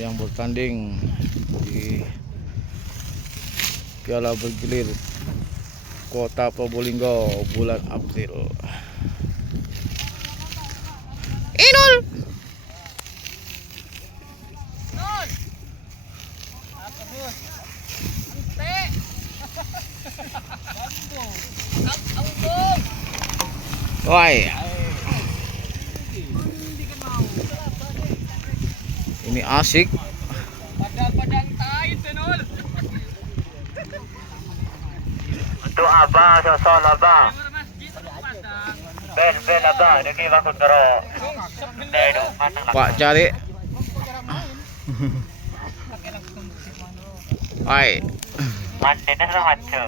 yang bertanding di Piala Bergilir Kota Probolinggo bulan April. Inul. Woi. Ini asik. Untuk abang, sosol abang. Ben abang, ini bakal kero. Pak cari. Woi. Mandinya sudah hancur.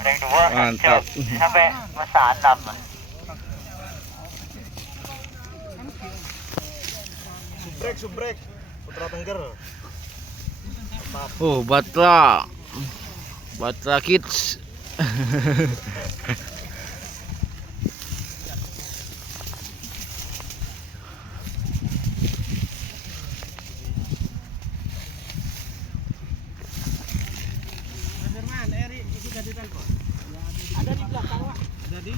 Ring 2 Mantap. sampai masa 6. Subrek Putra Tengger. Oh, Batra Kids. Ada di belakang, Pak. Ada di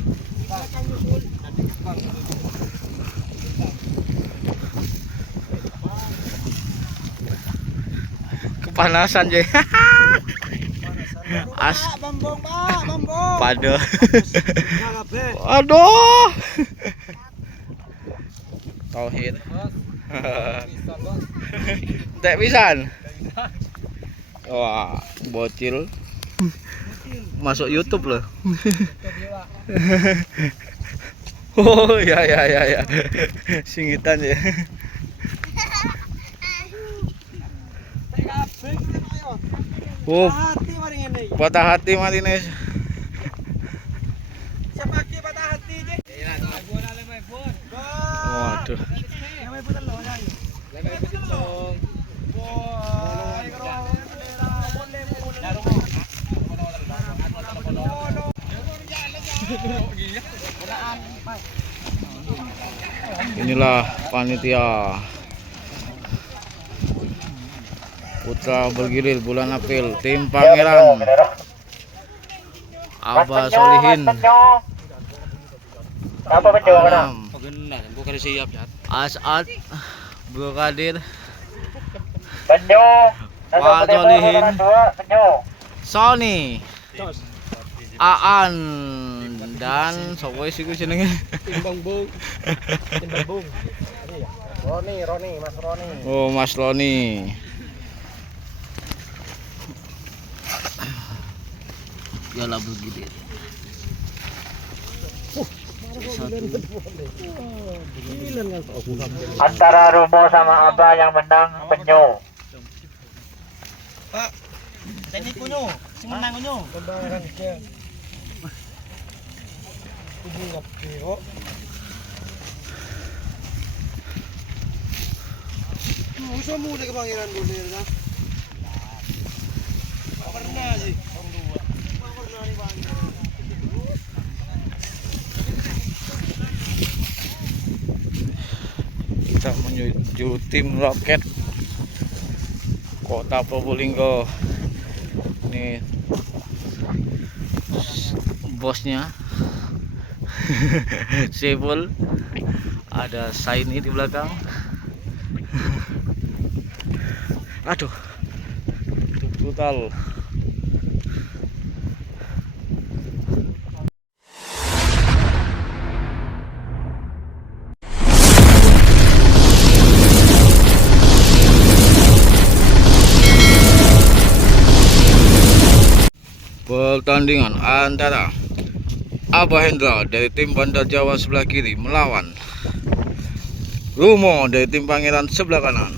belakang Yusul. Ada di depan. Kepanasan je. Bambong, Pak, bambong. Pada. Ngabe. Aduh. Tauhid. Tak pisan. Wah, bocil. Masuk YouTube loh. Oh ya. Singitan ya. Oh, Hati mari ngene. patah hati Martinez. Sepaki patah hati je. Waduh. Inilah panitia Putra Bergilir bulan April, tim Pangeran Abah Solihin Apa penjauh mana? Anam As'ad Brokadir Penjauh. Pak Solihin Penjauh. Sony Aan dan sopo sih ku jenenge Timbang bung. Roni, Mas Roni. Oh, Mas Roni. Piala Bergilir. Antara Rumo sama Abah yang menang penyu. Pak. Teknik kunyo, sing menang kunyo. Pembayaran ke. Kubu kok. Musuh muda ke Pangeran Bulir kan? Pernah sih. Pernah nih Bang. Kita menuju tim roket Kota Probolinggo. Ini bosnya Sepul, ada Saini di belakang. Aduh, itu brutal. Pertandingan antara Abah Hendra dari tim Bandar Jawa sebelah kiri melawan Rumo dari tim Pangeran sebelah kanan.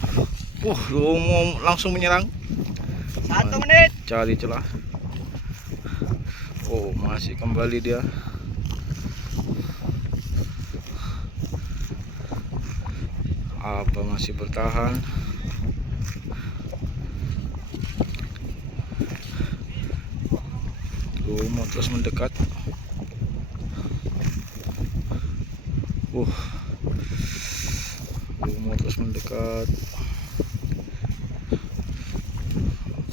Rumo langsung menyerang. 1 menit. Cari celah. Oh, masih kembali dia. Abah masih bertahan. Rumo terus mendekat. Rumo terus mendekat.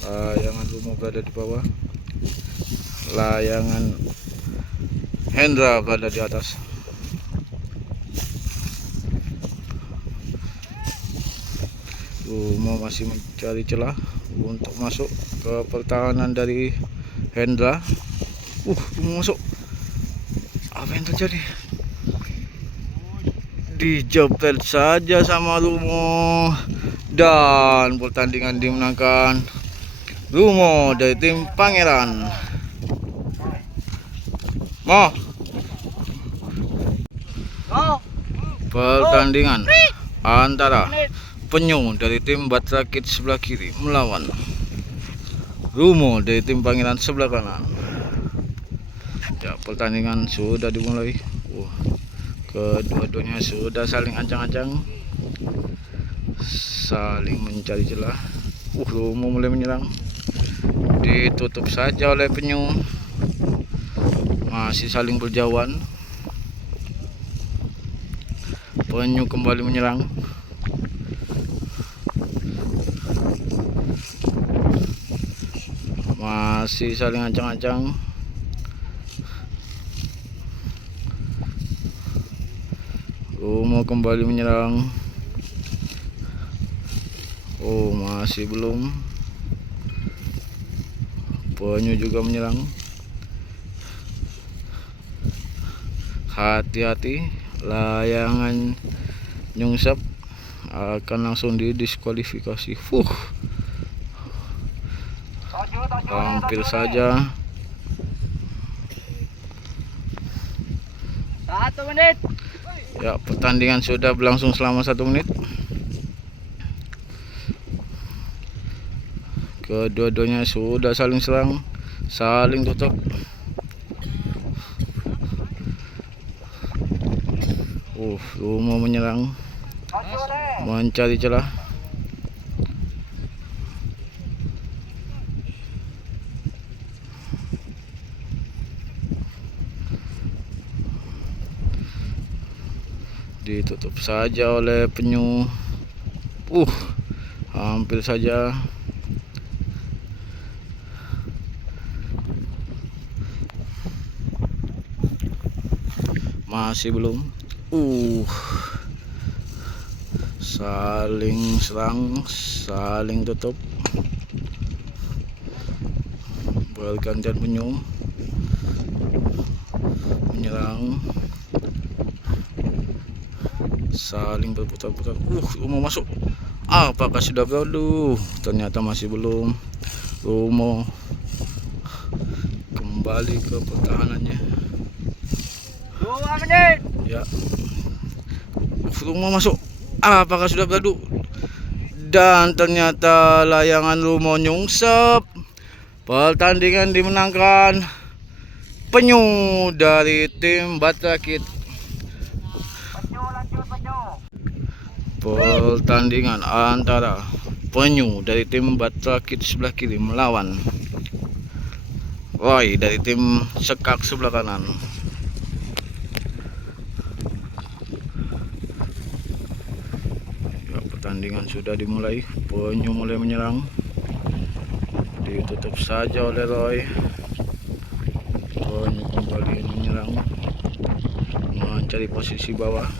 Layangan Lumo berada di bawah, layangan Hendra berada di atas. Lumo masih mencari celah untuk masuk ke pertahanan dari Hendra. Lumo masuk. Apa yang terjadi? Dijepret saja sama Lumo, dan pertandingan dimenangkan Lumo dari tim Pangeran. Pertandingan antara Penyu dari tim Batrakit sebelah kiri melawan Lumo dari tim Pangeran sebelah kanan. Ya, pertandingan sudah dimulai. Kedua-duanya sudah saling ancang-ancang, saling mencari celah. Lumo mulai menyerang, ditutup saja oleh Penyu. Masih saling berjauhan. Penyu kembali menyerang. Masih saling ancang-ancang. Lumo kembali menyerang. Masih belum. Penyu juga menyerang. Hati-hati, layangan nyungsep akan langsung didiskualifikasi. Hampir saja. 1 menit. Ya, pertandingan sudah berlangsung selama 1 menit. Kedua-duanya sudah saling serang, saling tutup. Lumo menyerang, mencari celah. Ditutup saja oleh Penyu. Hampir saja. Masih belum. Saling serang, saling tutup. Bergantian Penyu menyerang, saling berputar-putar. Lumo masuk. Apakah sudah beradu? Ternyata masih belum. Lumo kembali ke pertahanannya. 2 menit. Ya, Lumo masuk. Apakah sudah beradu? Dan ternyata layangan Lumo nyungsep. Pertandingan dimenangkan Penyu dari tim Batrakit. Pertandingan antara Penyu dari tim Batrakit sebelah kiri melawan Roy dari tim Sekak sebelah kanan. Ya, pertandingan sudah dimulai. Penyu mulai menyerang, ditutup saja oleh Roy. Penyu kembali menyerang, mencari posisi bawah.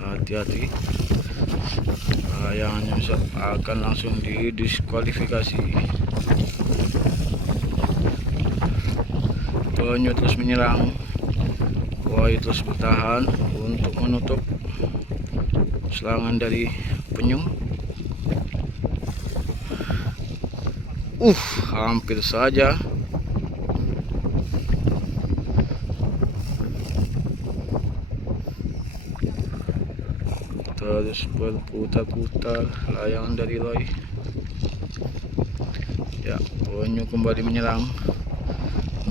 Hati-hati, layangan nyungsep akan langsung didiskualifikasi. Penyu terus menyerang, Roy terus bertahan untuk menutup serangan dari Penyu. Hampir saja. Terus berputar-putar layangan dari Roy. Ya, Penyu kembali menyerang,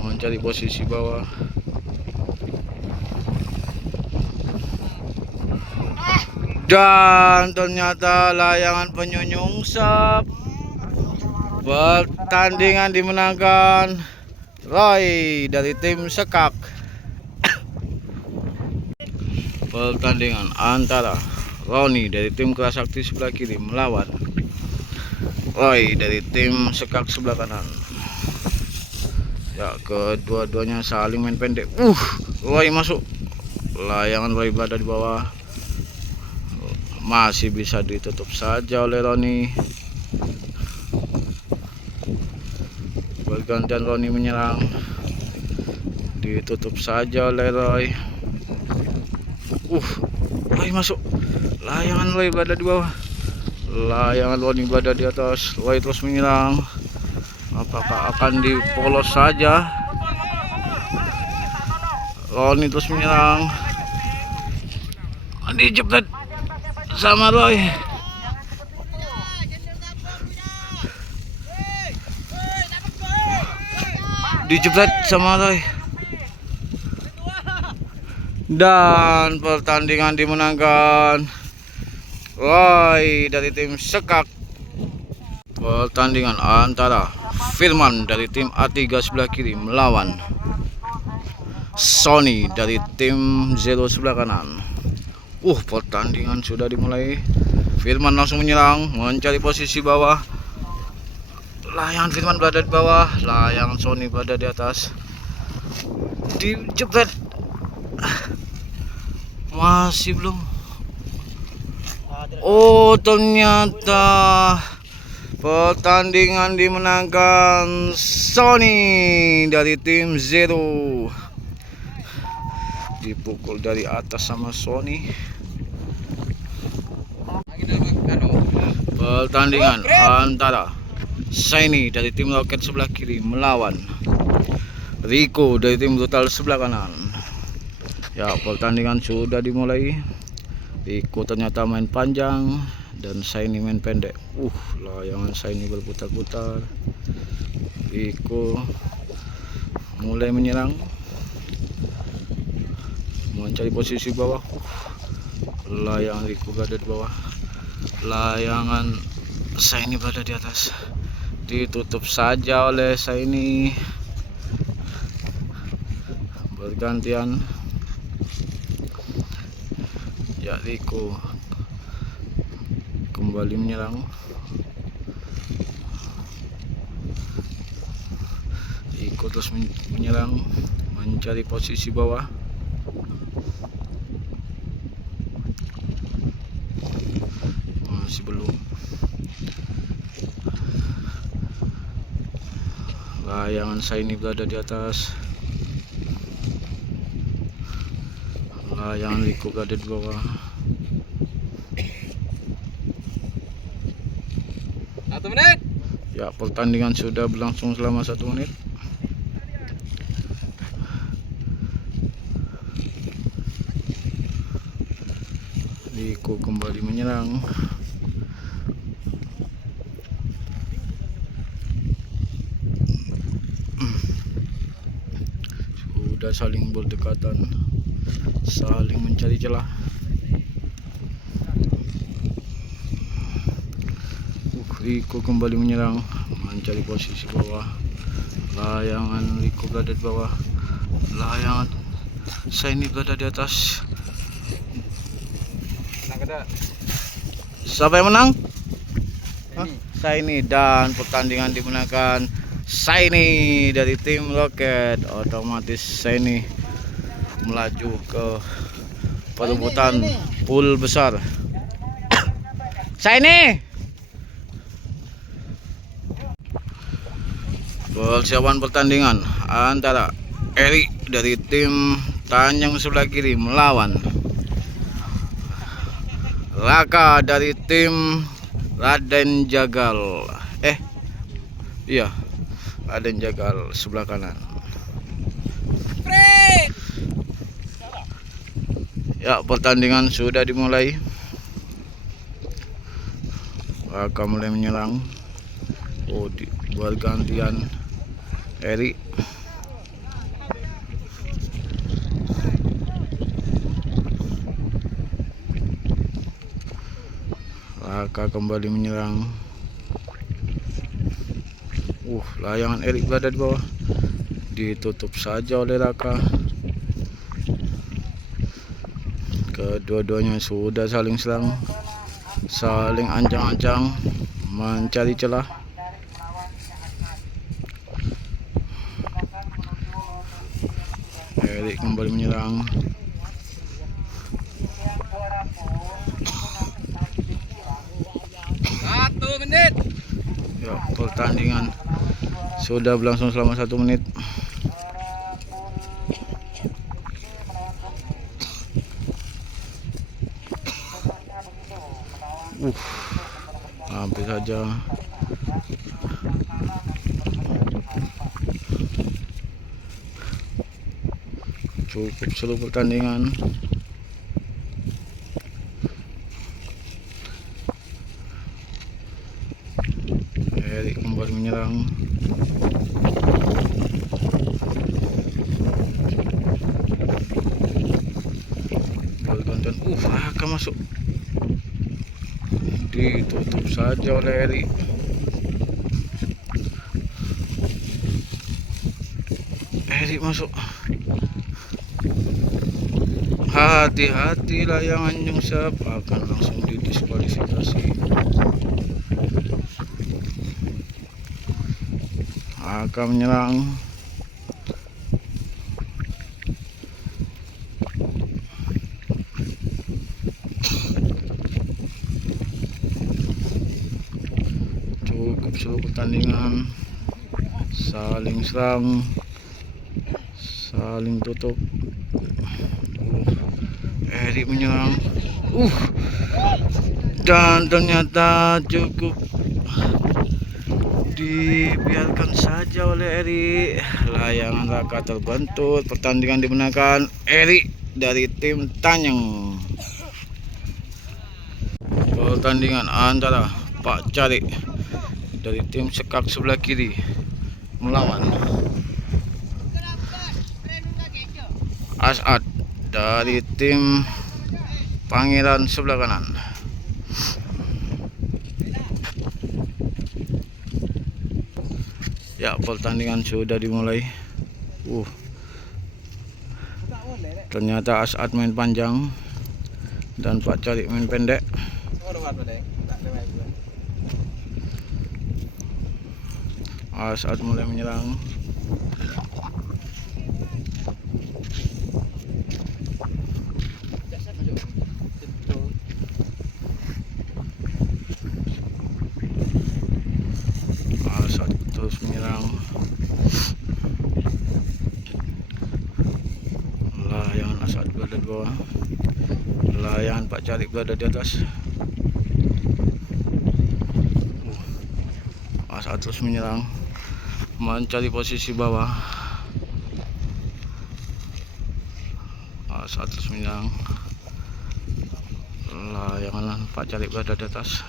mencari posisi bawah. Dan ternyata layangan Penyu nyungsep. Pertandingan dimenangkan Roy dari tim Sekak. Pertandingan antara Roni dari tim Kerasakti sebelah kiri melawan Roy dari tim Sekak sebelah kanan. Ya, kedua-duanya saling main pendek. Roy masuk. Layangan Roy berada di bawah. Masih bisa ditutup saja oleh Roni. Bergantian Roni menyerang. Ditutup saja oleh Roy. Roy masuk. Layangan Roy berada di bawah. Layangan Roni berada di atas. Roy terus menyerang. Apakah akan dipolos saja? Roni terus menyerang. Dijepret sama Roy. Dijepret sama Roy. Dan pertandingan dimenangkan Roy dari tim Sekak. Pertandingan antara Firman dari tim A3 sebelah kiri melawan Sony dari tim Zero sebelah kanan. Pertandingan sudah dimulai. Firman langsung menyerang, mencari posisi bawah. Layangan Firman berada di bawah, layangan Sony berada di atas. Dijepret. Masih belum. Ternyata pertandingan dimenangkan Sony dari tim Zero. Dipukul dari atas sama Sony. Pertandingan antara Shiny dari tim Roket sebelah kiri melawan Rico dari tim Brutal sebelah kanan. Ya, pertandingan sudah dimulai. Rico ternyata main panjang dan Shiny main pendek. Layangan Shiny berputar-putar. Rico mulai menyerang, mencari posisi bawah. Layangan Rico berada di bawah, layangan Shiny berada di atas. Ditutup saja oleh Shiny. Bergantian. Ya, Rico kembali menyerang. Rico terus menyerang, mencari posisi bawah. Masih belum. Layangan Shiny berada di atas. Layangan Rico berada di bawah. 1 menit. Ya, pertandingan sudah berlangsung selama 1 menit. Rico kembali menyerang. Sudah saling berdekatan, saling mencari celah. Rico kembali menyerang, mencari posisi bawah. Layangan Rico berada di bawah, layangan Shiny berada di atas. Siapa yang menang? Shiny. Dan pertandingan dimenangkan Shiny dari tim Roket. Otomatis Shiny melaju ke perebutan pool besar. Shiny. Persiapan pertandingan antara Eri dari tim Tanjung sebelah kiri melawan Raka dari tim Raden Jagal. Iya, Raden Jagal sebelah kanan. Ya, pertandingan sudah dimulai. Raka mulai menyerang. Bergantian Eri. Raka kembali menyerang. Layangan Eri berada di bawah. Ditutup saja oleh Raka. Kedua-duanya sudah saling serang, saling ancang-ancang mencari celah. Erik kembali menyerang. Satu menit. Ya, pertandingan sudah berlangsung selama 1 menit. Hampir saja. Cukup seru pertandingan. Erik kembali menyerang. Tonton, akan masuk. Ditutup saja oleh Erik. Erik masuk. Hati-hati layangan nyungsep, akan langsung didiskualifikasi. Akan menyerang. Cukup seru pertandingan, saling serang, saling tutup. Erik menyerang, dan ternyata cukup dibiarkan saja oleh Erik. Layangan Raka terbentur. Pertandingan dimenangkan Erik dari tim Tanyang. Pertandingan antara Pak Cari dari tim Sekak sebelah kiri melawan As'ad dari tim Pangeran sebelah kanan. Ya, pertandingan sudah dimulai. Ternyata As'ad main panjang dan Pak Cari main pendek. As'ad mulai menyerang. As'ad terus menyerang. Layangan As'ad berada di bawah, layangan Pak Cari berada di atas. As'ad terus menyerang, mencari posisi bawah. As'ad terus menyerang, layangan Pak Cari berada di atas.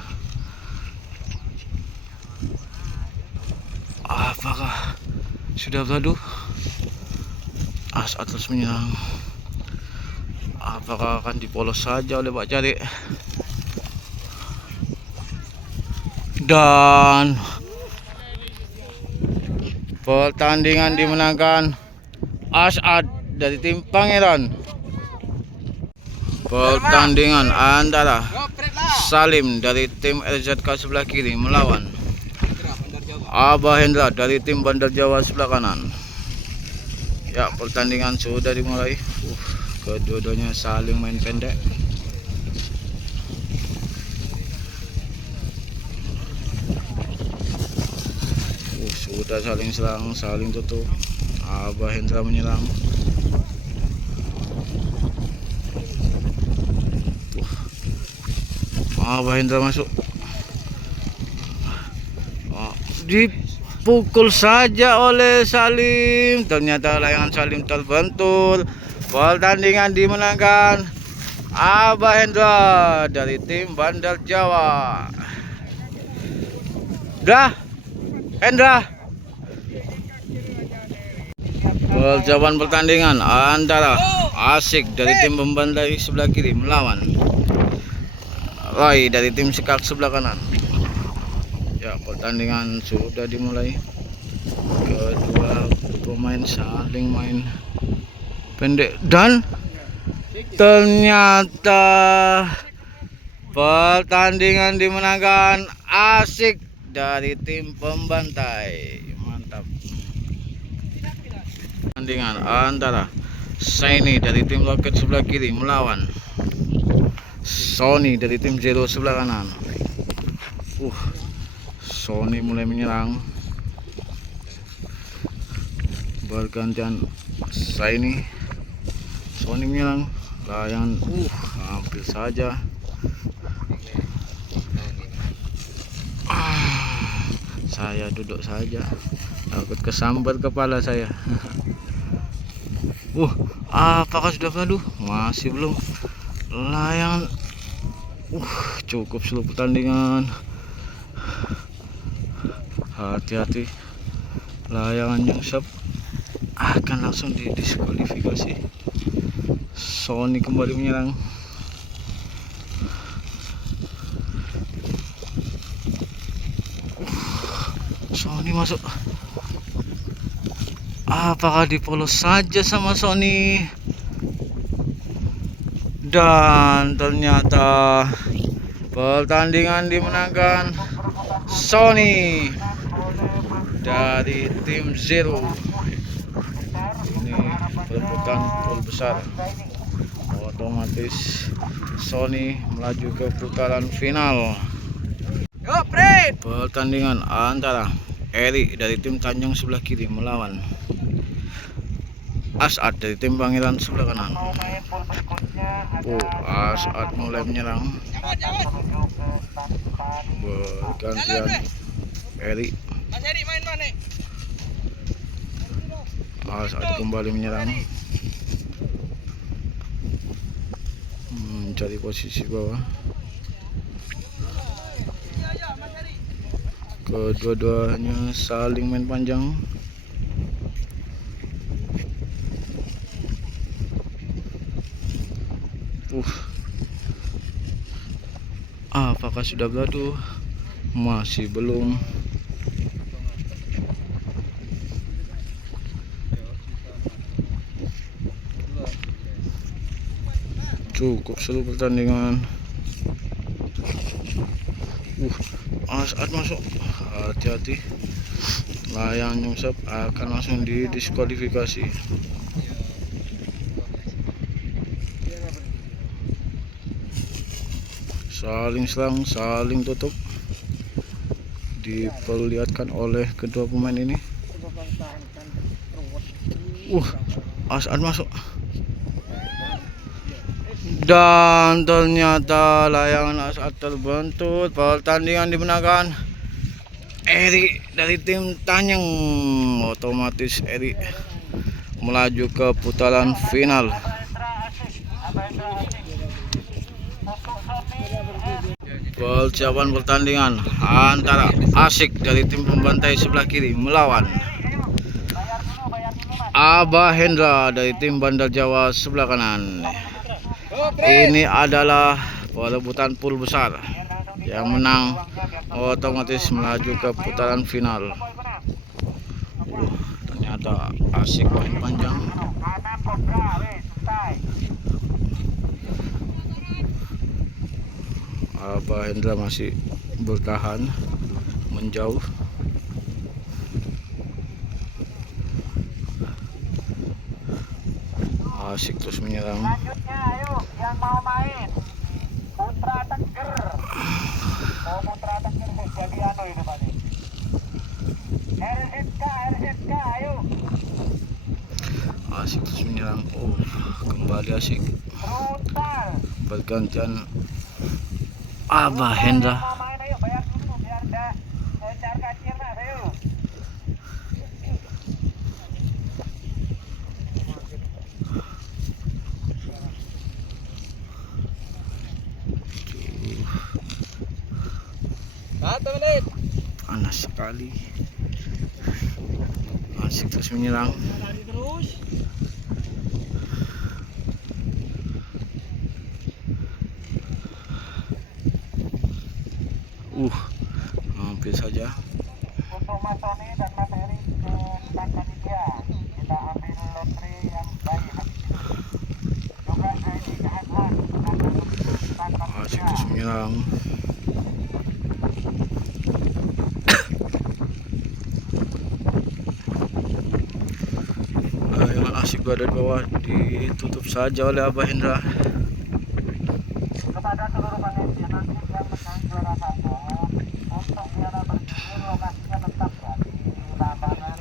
Apakah sudah beradu? As'ad terus menyerang. Apakah akan dipolos saja oleh Pak Cari? Dan pertandingan dimenangkan As'ad dari tim Pangeran. Pertandingan antara Salim dari tim RZK sebelah kiri melawan Abah Hendra dari tim Bandar Jawa sebelah kanan. Ya, pertandingan sudah dimulai. Kedua-duanya saling main pendek. Sudah saling serang, saling tutup. Abah Hendra menyerang. Abah Hendra masuk. Dipukul saja oleh Salim. Ternyata layangan Salim terbentur. Pertandingan dimenangkan Abah Hendra dari tim Bandar Jawa. Dah, Hendra. Percobaan pertandingan antara Asik dari tim Pembandari sebelah kiri melawan Rai dari tim Sekak sebelah kanan. Ya, pertandingan sudah dimulai. Kedua pemain saling main pendek dan Ternyata pertandingan dimenangkan Asik dari tim pembantai. Mantap. Pertandingan antara Shiny dari tim Roket sebelah kiri melawan Sony dari tim Zero sebelah kanan. Sony mulai menyerang. Bergantian Sony menyerang. Layangan hampir saja. Saya duduk saja, takut kesambar kepala saya. Apakah sudah berlalu? Masih belum. Layangan cukup seluruh pertandingan. Hati-hati, layangan nyungsep akan langsung didiskualifikasi. Sony kembali menyerang. Sony masuk. Apakah dipolos saja sama Sony? Dan ternyata pertandingan dimenangkan Sony dari tim Zero. Ini perebutan gol besar. Otomatis Sony melaju ke putaran final. Pertandingan antara Eri dari tim Tanjung sebelah kiri melawan Asad dari tim Pangeran sebelah kanan. Asad mulai menyerang. Bergantian Eri. Asad kembali menyerang, mencari posisi bawah. Kedua-duanya saling main panjang. Apakah sudah berlalu? Masih belum. Cukup seluruh pertandingan. Asad masuk. Hati-hati, layang nyungsep akan langsung didiskualifikasi. Saling serang, saling tutup diperlihatkan oleh kedua pemain ini. Asad masuk. Dan ternyata layangan Asad terbentur. Pertandingan dimenangkan Eri dari tim Tanyeng. Otomatis Eri melaju ke putaran final. Persiapan pertandingan antara Asik dari tim pembantai sebelah kiri melawan Abah Hendra dari tim Bandar Jawa sebelah kanan. Ini adalah perebutan pool besar. Yang menang otomatis melaju ke putaran final. Ternyata Asik main panjang. Abah Hendra masih bertahan menjauh. Asik terus menyerang. Ayo yang mau main Putra Tengger. Putra Tengger jadi ini Pak. RZK ayo. Asik terus menyerang. Kembali Asik. Bergantian Abah Hendra. Ayo bayar dulu biar enggak ngejar kacir Mas, ayo. Panas sekali. Asik terus menyerang. Hampir saja. Untuk Mas Sony dan Mas Eri ke panitia kita ambil lotre yang baik. Juga Asik terus menyerang. Yang asik berada di bawah ditutup saja oleh Abah Hendra. Kepada seluruh panitia nanti yang menang juara 1 untuk piala bergilir lokasinya tetap ya di lapangan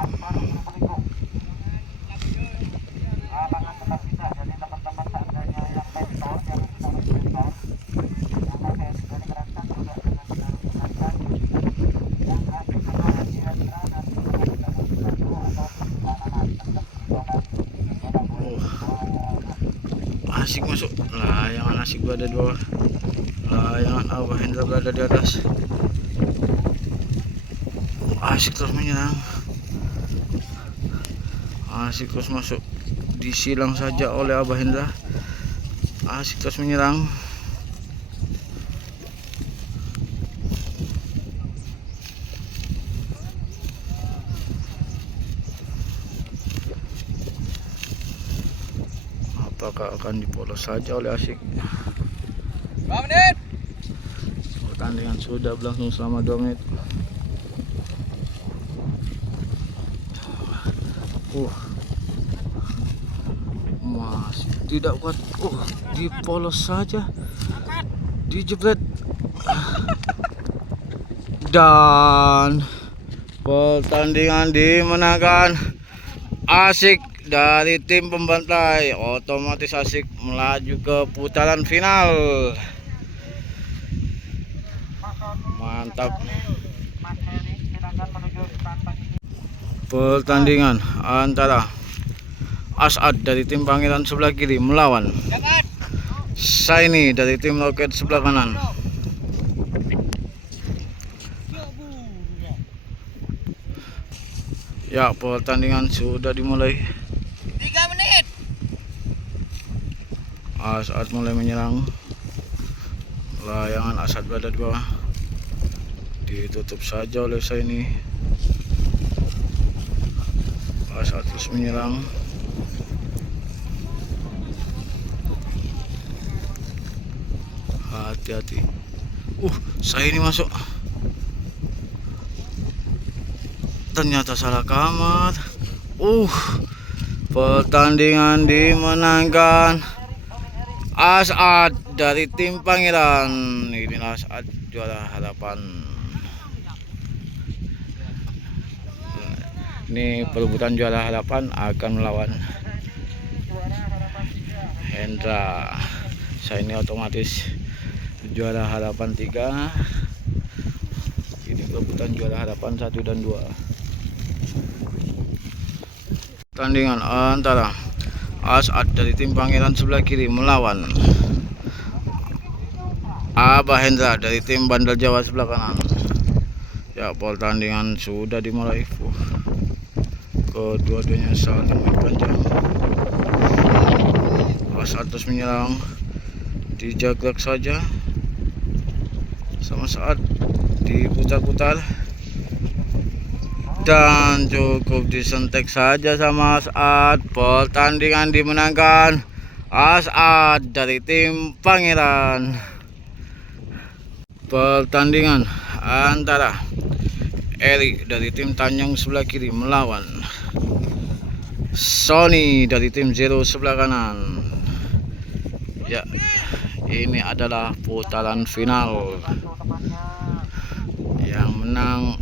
Akbar Probolinggo. Lapangan tetap bisa, jadi teman-teman seandainya yang mentor yang harus mentor yang pakai dari gerakan juga dengan menggunakan yang asik kepada Hendra nanti kita atau perjalanan tetap di Asik masuk, layangan asik berada di bawah, layangan Abah Hendra berada di atas. Asik terus menyerang, asik terus masuk, disilang saja oleh Abah Hendra. Asik terus menyerang. Apakah akan dipolos saja oleh Asik? 2 menit. Pertandingan sudah berlangsung selama 2 menit. Masih tidak kuat. Dipolos saja. Dijebret. Dan pertandingan dimenangkan Asik dari tim pembantai. Otomatis Asik melaju ke putaran final. Mantap. Pertandingan antara As'ad dari tim Pangeran sebelah kiri melawan Shiny dari tim Roket sebelah kanan. Ya, pertandingan sudah dimulai. 3 menit. As'ad mulai menyerang. Layangan As'ad berada di bawah. Ditutup saja oleh Shiny. As'ad terus menyerang. Hati-hati. Shiny masuk. Ternyata salah kamar. Pertandingan dimenangkan As'ad dari tim Pangeran. Inilah As'ad juara harapan. Ini perebutan juara harapan akan melawan Hendra. Shiny otomatis juara harapan 3. Ini perebutan juara harapan 1 dan 2. Pertandingan antara As'ad dari tim Pangeran sebelah kiri melawan Abah Hendra dari tim Bandar Jawa sebelah kanan. Ya, pertandingan sudah dimulai. Kedua-duanya saling main panjang. As'ad terus menyerang, dijaglak saja sama saat diputar-putar dan cukup disentek saja sama As'ad. Pertandingan dimenangkan As'ad dari tim Pangeran. Pertandingan antara Eri dari tim Tanjung sebelah kiri melawan Sony dari tim Zero sebelah kanan. Ya, ini adalah putaran final. Yang menang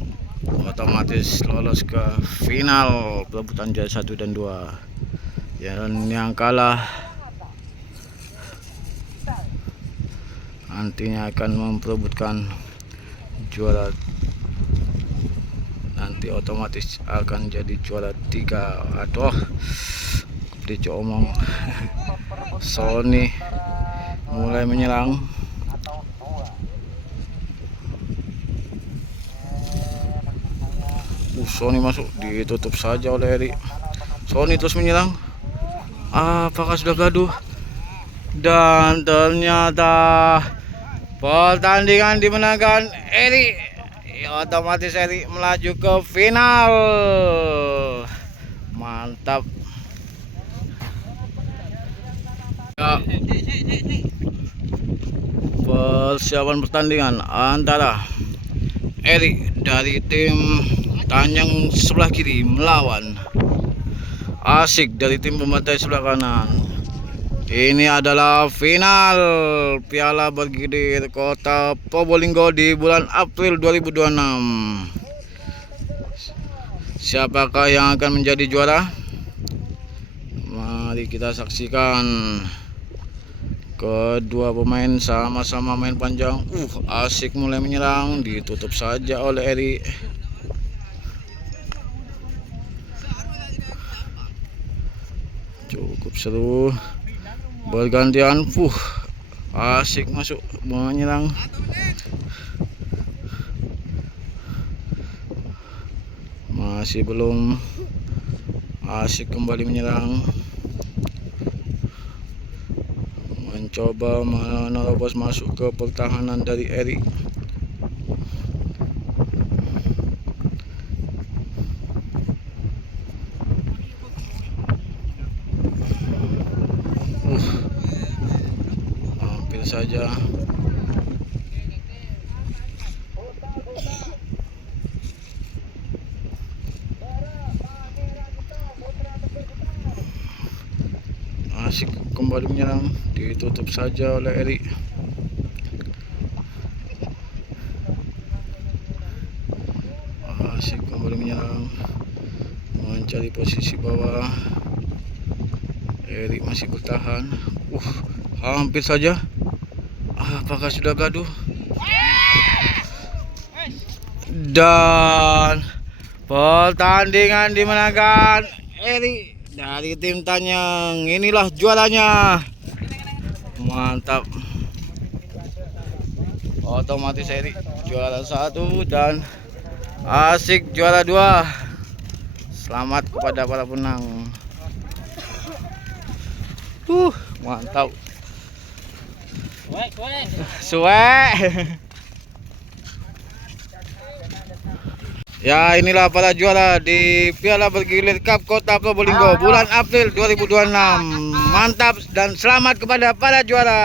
otomatis lolos ke final perebutan juara 1 dan 2. Yang kalah nantinya akan memperebutkan juara, nanti otomatis akan jadi juara 3. Aduh, diomong. Sony mulai menyerang. Sony masuk, ditutup saja oleh Eri. Sony terus menyerang. Apakah sudah gaduh? Dan ternyata pertandingan dimenangkan Eri. Otomatis Eri melaju ke final. Mantap. Ya, persiapan pertandingan antara Eri dari tim Tanyang sebelah kiri melawan Asik dari tim Pembantai sebelah kanan. Ini adalah final Piala Bergilir Kota Probolinggo di bulan April 2026. Siapakah yang akan menjadi juara? Mari kita saksikan. Kedua pemain sama-sama main panjang. Asik mulai menyerang, ditutup saja oleh Eri. Cukup seru. Bergantian. Asik masuk menyerang. Masih belum. Asik kembali menyerang. Mencoba menerobos masuk ke pertahanan dari Eri. Hampir saja. Asik kembali menyerang, ditutup saja oleh Eri. Asik kembali menyerang, mencari posisi bawah. Eri masih bertahan. Hampir saja. Apakah sudah gaduh? Dan pertandingan dimenangkan Eri dari tim Tanyang. Inilah juaranya. Mantap. Otomatis Eri juara 1 dan Asik juara 2. Selamat kepada para penang. Mantap. Suwe. Ya, inilah para juara di Piala Bergilir Cup Kota Probolinggo bulan April 2026. Mantap dan selamat kepada para juara.